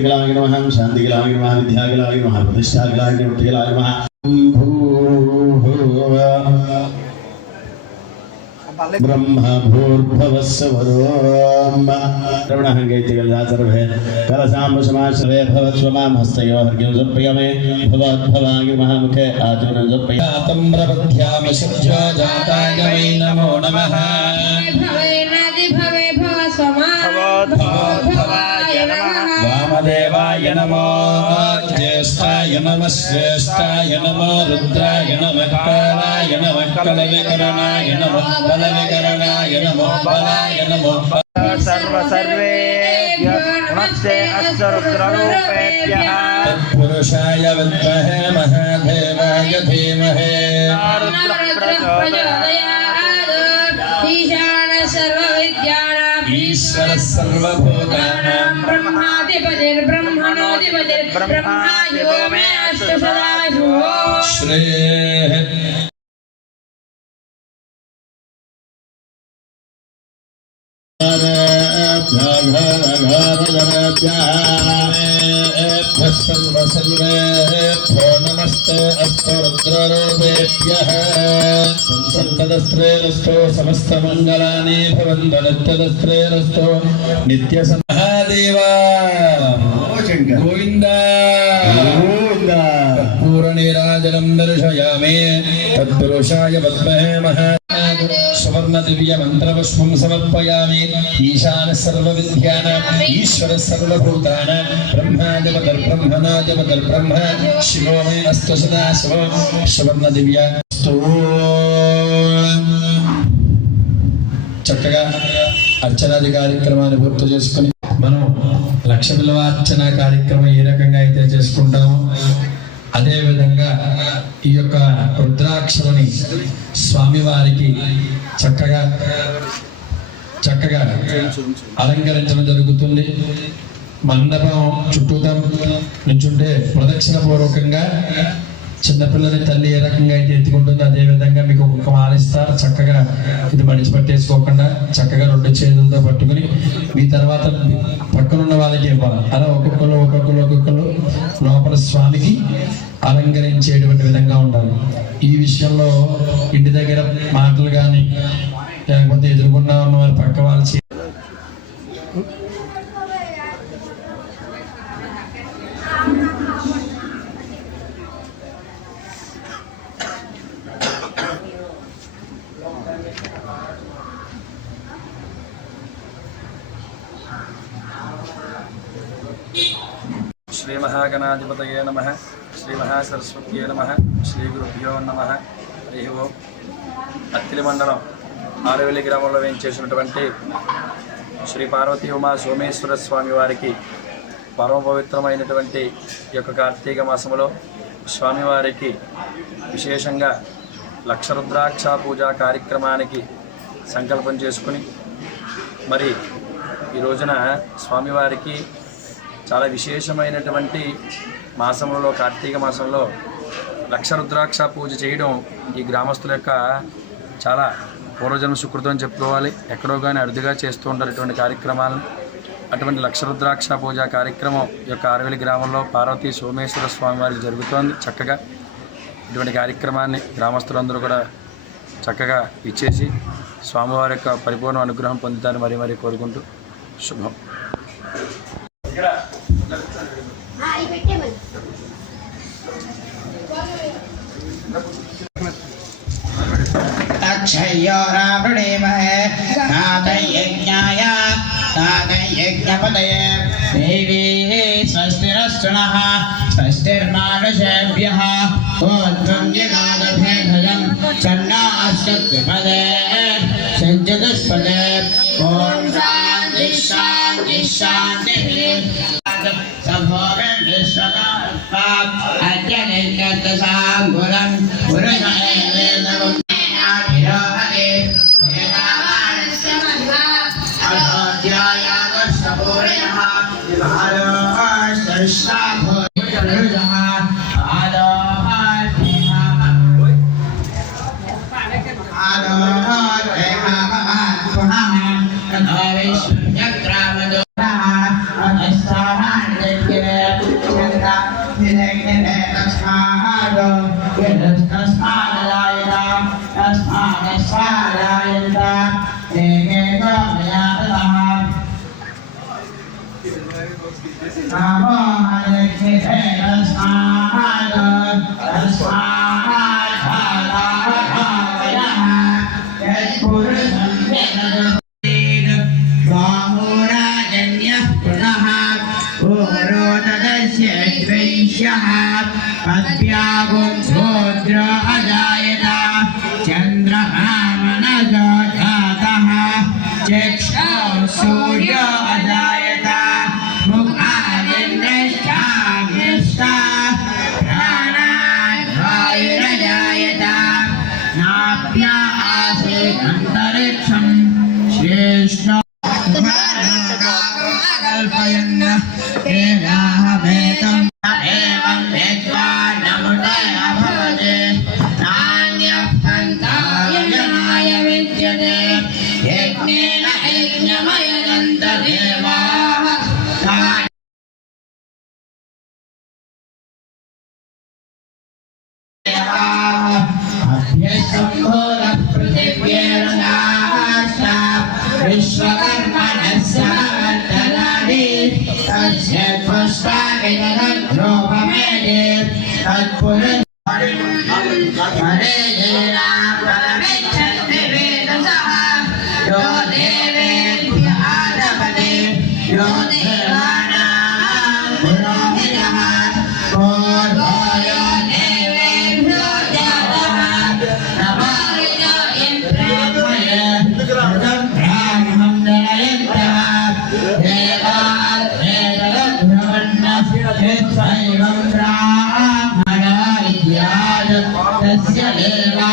कीर्तिकलाय नमः शांतिकलाय नमः विद्याकलाय नमः प्रतिष्ठाकलाय नमः मुक्तिकलाय नमः ब्रह्मा भूर्भुवस्सुवरोम रवणहंगैतिकल्लासर्वे करसाम्बुसमाश्रवे भवत्स्वमां हस्तयोर्घ्यं समर्पयामि भवद्भवाय महामुखे आचमनं समर्पयामि तम्रपद्ध्यामि सज्जा जाताय वै नमो नमः वामदेवाय नमो ज्येष्ठाय नमः श्रेष्ठाय नमो रुद्राय नमः कालाय नमः कलविकरणाय नमः बलविकरणाय नमो बलाय नमो सर्वेभ्यः नमस्ते अस्य रुद्ररूपेभ्यः तत्पुरुषाय विद्महे महादेवाय धीमहि ईश्वर सर्वभूतानां ब्रह्माधिपतिर्ब्रह्मणोऽधिपतिर्ब्रह्मा यो मे अस्तु सदाशिवो श्रेः सर्वेभ्यो नमस्ते अस्तु रुद्ररूपेभ्यः संसन्तदस्त्रेरस्तु समस्तमङ्गलानि भवन्तु नित्यदस्त्रेरस्तु नित्यसमहादेवा गोविन्द पूर्णनीराजनं दर्शयामि तत्पुरुषाय विद्महे महा सुवर्ण दिव्य मंत्रपुष्पं समर्पयामि ईशान सर्वविद्यानां ईश्वर सर्वभूतानां ब्रह्मादिपतिर् ब्रह्मणादिपतिर् ब्रह्म शिवो मे अस्तु सदा शिवो सुवर्ण दिव्य చక్కగా అర్చనాది కార్యక్రమాన్ని పూర్తి చేసుకుని మనం లక్ష విలువార్చన కార్యక్రమం ఏ రకంగా అయితే చేసుకుంటామో అదే విధంగా ఈ యొక్క రుద్రాక్షలని స్వామివారికి చక్కగా అలంకరించడం జరుగుతుంది. మండపం చుట్టూతా నుంచుంటే ప్రదక్షిణ పూర్వకంగా చిన్నపిల్లని తల్లి ఏ రకంగా అయితే ఎత్తుకుంటుందో అదే విధంగా మీకు ఒక మాలిస్తారు. చక్కగా ఇది మడిచిపెట్టేసుకోకుండా చక్కగా రెండు చేతులతో పట్టుకుని మీ తర్వాత పక్కనున్న వాళ్ళకి ఇవ్వాలి. అలా ఒక్కొక్కరు లోపల స్వామికి అలంకరించేటువంటి విధంగా ఉండాలి. ఈ విషయంలో ఇంటి దగ్గర మాటలు కానీ లేకపోతే ఎదుర్కొన్నా ఉన్న వారి పక్క వాళ్ళు श्री महागणाधिपतये नमः श्री महासरस्वत्यै नमः श्री गुरुभ्यो नमः हरि ओम అత్తిలి మండలం ఆరవెల్లి గ్రామంలో వేయించేసినటువంటి శ్రీ పార్వతీ ఉమా సోమేశ్వర స్వామి వారికి పరమ పవిత్రమైనటువంటి ఈ యొక్క కార్తీక మాసంలో స్వామివారికి విశేషంగా లక్ష రుద్రాక్ష పూజా కార్యక్రమానికి సంకల్పం చేసుకుని మరి ఈ రోజున స్వామివారికి చాలా విశేషమైనటువంటి మాసంలో కార్తీక మాసంలో లక్ష రుద్రాక్ష పూజ చేయడం ఈ గ్రామస్తుల యొక్క చాలా పూర్వజన్మ సుకృతం అని చెప్పుకోవాలి. ఎక్కడో కానీ అరుదుగా చేస్తూ ఉంటారు ఇటువంటి కార్యక్రమాలను. అటువంటి లక్ష రుద్రాక్ష పూజ కార్యక్రమం ఈ యొక్క ఆరవెల్లి గ్రామంలో పార్వతీ సోమేశ్వర స్వామి వారికి జరుగుతోంది. చక్కగా ఇటువంటి కార్యక్రమాన్ని గ్రామస్తులందరూ కూడా చక్కగా ఇచ్చేసి స్వామివారి యొక్క పరిపూర్ణ అనుగ్రహం పొందుతారని మరీ కోరుకుంటూ శుభం. अक्षयो रावणेमहे नादयज्ञाय नादयज्ञपतये देवी स्वस्तिरस्तुनः स्वस्तिर्मानुषेभ्यः ॐ जगादभेदजं चन्नास्तुतिपदे सज्जदस्पदे ॐ शान्ति शान्ति शान्तिः सभोगं विश्वकात्मात् अद्यनिर्गतसाङ्गुलं पुरुषमेवेदम् सूर्य अजायत मुखादिन्द्रश्चाग्निश्चा प्राणाद्वायुरजायत नाभ्या आसीत् अन्तरिक्षं श्रेष्ठ कल्पयन् तेनाहमेतम् एवं वेत्वा नमुदय भवते नान्यः पन्थाय जनाय विद्यते यज्ञेन यज्ञमयनन्त देवाः अभ्यसम्भूतः पृथिव्येर्नाश्च विश्वकर्मणः समवर्तनादि तस्य पुष्पाविदग्ध्रोपमेदे तत्पुरुष परमेच्छन्ति वेदसः यो देवेभ्य आदपते यो देवानां पुरोहितः पूर्वो यो देवेभ्यो जातः नमो यो इन्द्राय ऋतं ब्राह्मं जनयन्तः देवाद्वेदलभ्रवन्नस्यैवं ब्राह्मणा विद्यात् तस्य देवा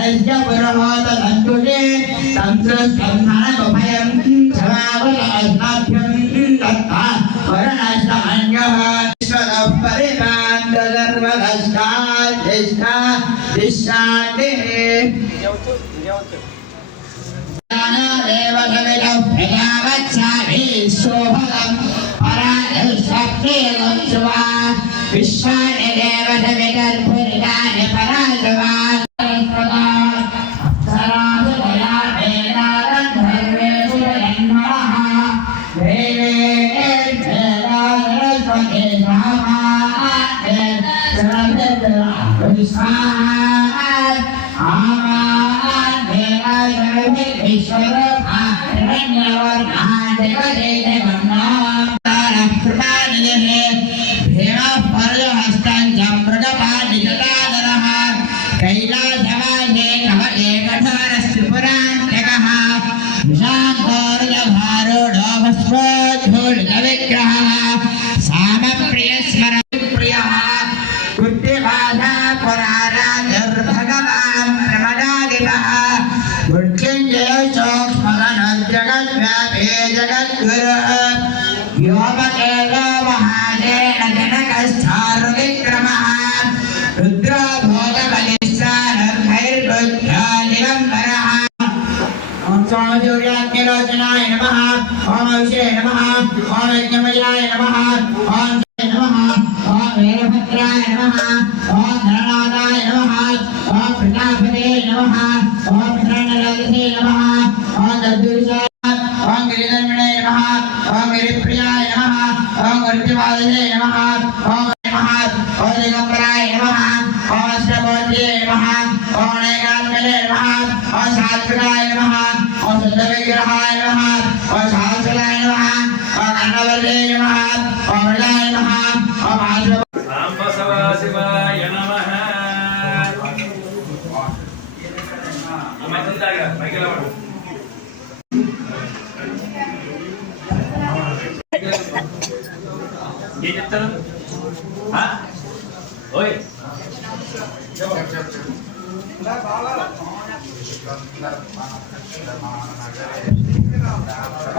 यस्य पुरोहत संतुषे संस्कन्धनोभयं समावलस्नाभ्यं दत्ता वर्णस्तमन्यः सर्वदस्तादिष्टा दिशाते देवगविदं प्रजावत्साभि शोभनं पराशक्तिं सुवा विश्वानि देवगविदर्पुरितानि पराशवा सूर्याग्निरोचनाय नमः ओम विषे नमः ओम यज्ञमयाय नमः ओम नमः ओम वीरभद्राय नमः ओम धरणादाय नमः ओम प्रजापते नमः ओम धरणरथे नमः ओम दद्दुर्जाय ओम गिरिधर्मणे नमः ओम गिरिप्रियाय नमः ओम गुरुतिवादने नमः ओम नमः ओम दिगंबराय नमः ओम अष्टभुजे नमः ओम एकात्मने नमः ओम सात्विकाय नमः ओम सत्यविग्रहाय नमः ओम सहस्राय नमः ओम अन्नवल्ले नमः ओम मृगाय नमः ओम सांबसवाशिवाय नमः అమ్మాయిలాగా పైకి రావడం ఏం చెప్తారు ఓయ్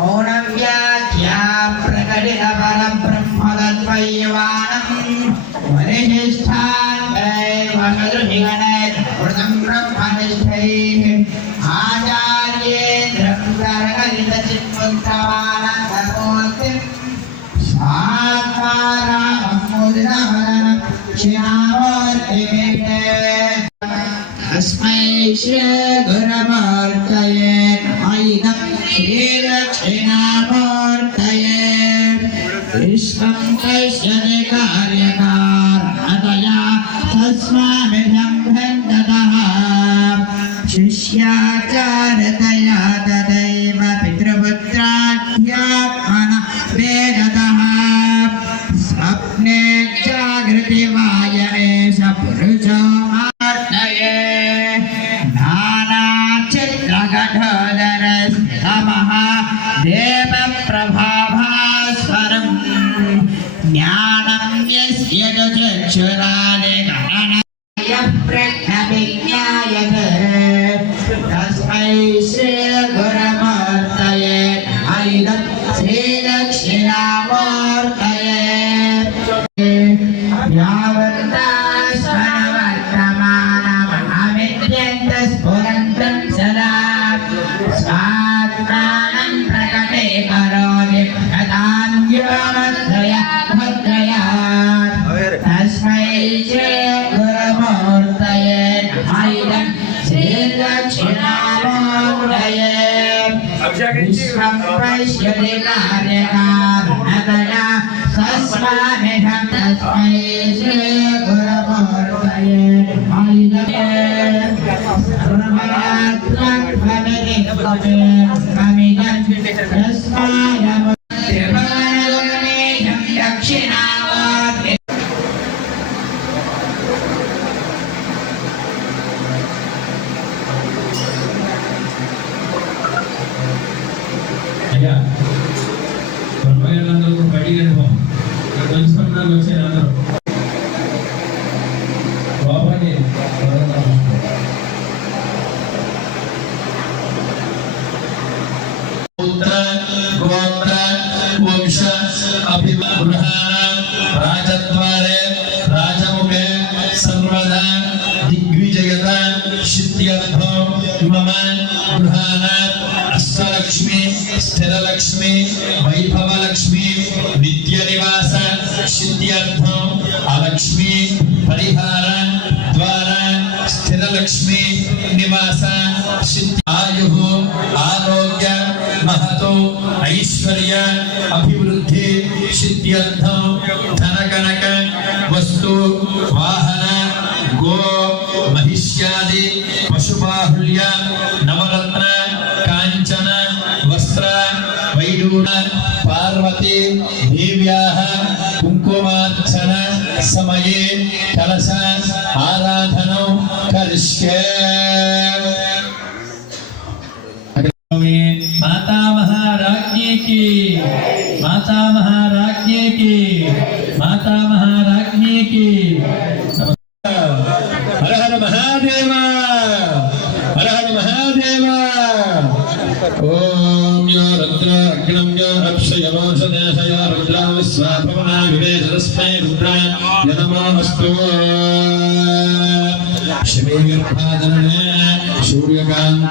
औनव्याख्या प्रकटित परब्रह्मतत्त्वैवानं वरिष्ठान्दैवसदृशिगणैः कृतं ब्रह्मनिष्ठैः आचार्येन्द्रं सर्गलितचित्पुत्रमानन्दमूर्तिं स्वात्माराममुदितहरणं श्यामूर्तिमेते तस्मै श्री गुरुमूर्तये नमः श्रीदक्षिणामूर्तये विश्वं पश्यति कार्यकारणतया तस्मामिदं बन्धतः शिष्याचारतया तदैव पितृपुत्राध्यात्मना वेदतः स्वप्ने जागृतिवाय एष पुरुषो मार्तये नानाचित्रकठोदरस्थितमः देवप्रभाभास्वरं ज्ञानं यस्य तु चक्षुरादि गणनयः प्रज्ञायते तस्मै श्री गुरुमूर्तये ऐदं श्रीदक्षिणामूर्तये यावन्तास्मरवर्तमानमहमित्यन्तस्फुरन्तं सदा स्वात्मानं प्रकटे करोति प्रदान्योमध्वया भद्रया तस्मै श्री गुरुमूर्तये नमः श्रीदक्षिणामूर्तये विश्वं पश्यति कार्यकारणतया तस्मामिदं तस्मै श्री गुरुमूर्तये नमः सर्वमात्मत्वमिति तस्मै दक्षिणामूर्ति అయ్యా బ్రహ్మగారులందరూ బయటికి వెళ్ళిపోం తెలుసుకున్నాను వచ్చారు అందరూ లోపలికి सिद्ध्यर्थं मम गृहाणात् अष्टलक्ष्मी स्थिरलक्ष्मी वैभवलक्ष्मी नित्यनिवास सिद्ध्यर्थं अलक्ष्मी परिहार द्वारा स्थिरलक्ष्मी निवास आयुः आरोग्य महतो ऐश्वर्य अभिवृद्धि सिद्ध्यर्थं धनकनक वस्तु वाहन गो महिष्यादि पशुबाहुल्य नवरत्न कांचन वस्त्र वैडूर्ण पार्वती देव्याः कुंकुमार्चन समये कलश आराधनौ करिष्ये। माता महाराज्ञी की, माता महाराज्ञी की, माता महाराज्ञी की। हर हर महादेव, हर हर महादेव। ओम यो रुद्र अग्निं यो अक्षयमोषदेशय रुद्रा विश्वाभवना विवेशस्मै रुद्राय नमोऽस्तु। शिवे सूर्यकान्त